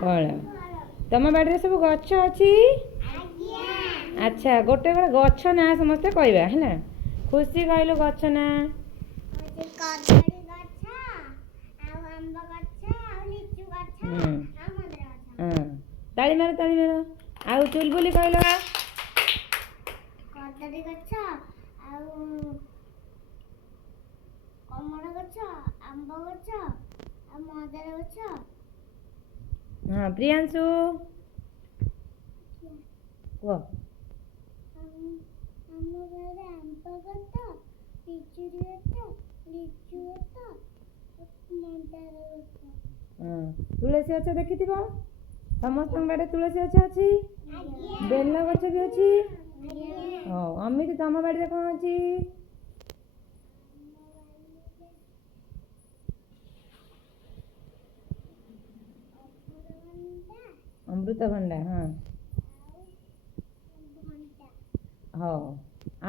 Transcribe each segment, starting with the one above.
फल तुम बाड़ी सब गछ अच्छी अच्छा गोटे गछ ना समस्ते कहवा है खुशी कहलु गछ ना ताली मार आउ चुलबुली कहल कदली गछ कमल गछ आंब गछ मदर गछ हाँ प्रियांशु कह आंब गछ पिचुरी गछ लिचु गछ मदर गछ तुलसी गछ देखी समस्त बाड़े तुलसी गछ अच्छी बेल गछ भी अच्छी अमित तुम बाड़ी कौन अच्छी अमृतभंडा हाँ हाँ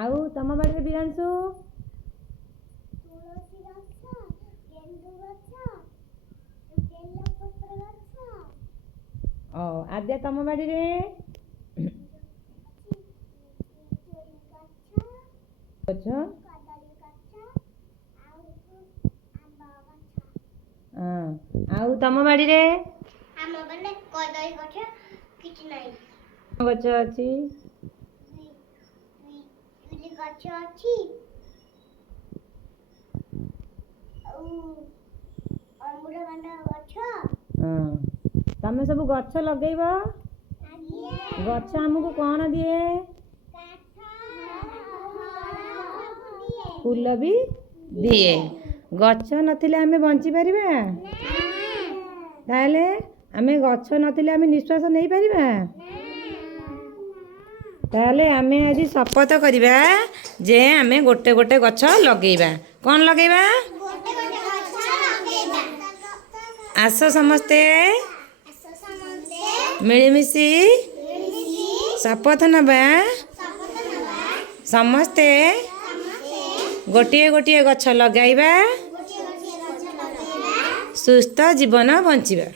आउ तुम बाड़ी बीरांशु आद्या तुम बाड़ी गछ आउ तुम बाड़ी गछ अच्छी गछ अच्छी अमृतभंडा गछ तमें सब गछ लगेब गछ आमको कौन दिए फूल भी दिए गछ नथिले आमे बंची परिबा ताले आमे गछ नथिले आमे निश्वास नहीं परिबा ताले आमे आज शपथ करिबा जे आमे गोटे गोटे गछ लगेबा कौन लगेबा आस समस्ते मिलीमिशी शपथ नबा समस्ते गोटे गोटे गछ लगाइबा सुस्थ जीवन बंचिबा।